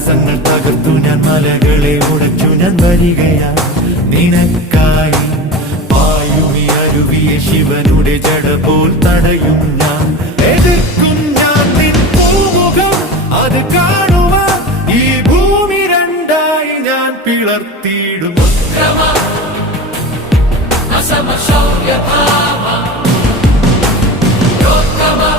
തടസ്സങ്ങൾ തകർത്തു ഞാൻ മലകളെ ഉടച്ചു ഞാൻ വരികയാ നിനക്കായി വായുവി അരുവിയെ ശിവനുടെ ജട പോൽ തടയും ഞാൻ എതിർക്കും ഞാൻ നിൻ പൂമുഖം അത് കാണുവാൻ ഈ ഭൂമി രണ്ടായി ഞാൻ പിളർത്തിയിടും Sama şov yapama, yok ama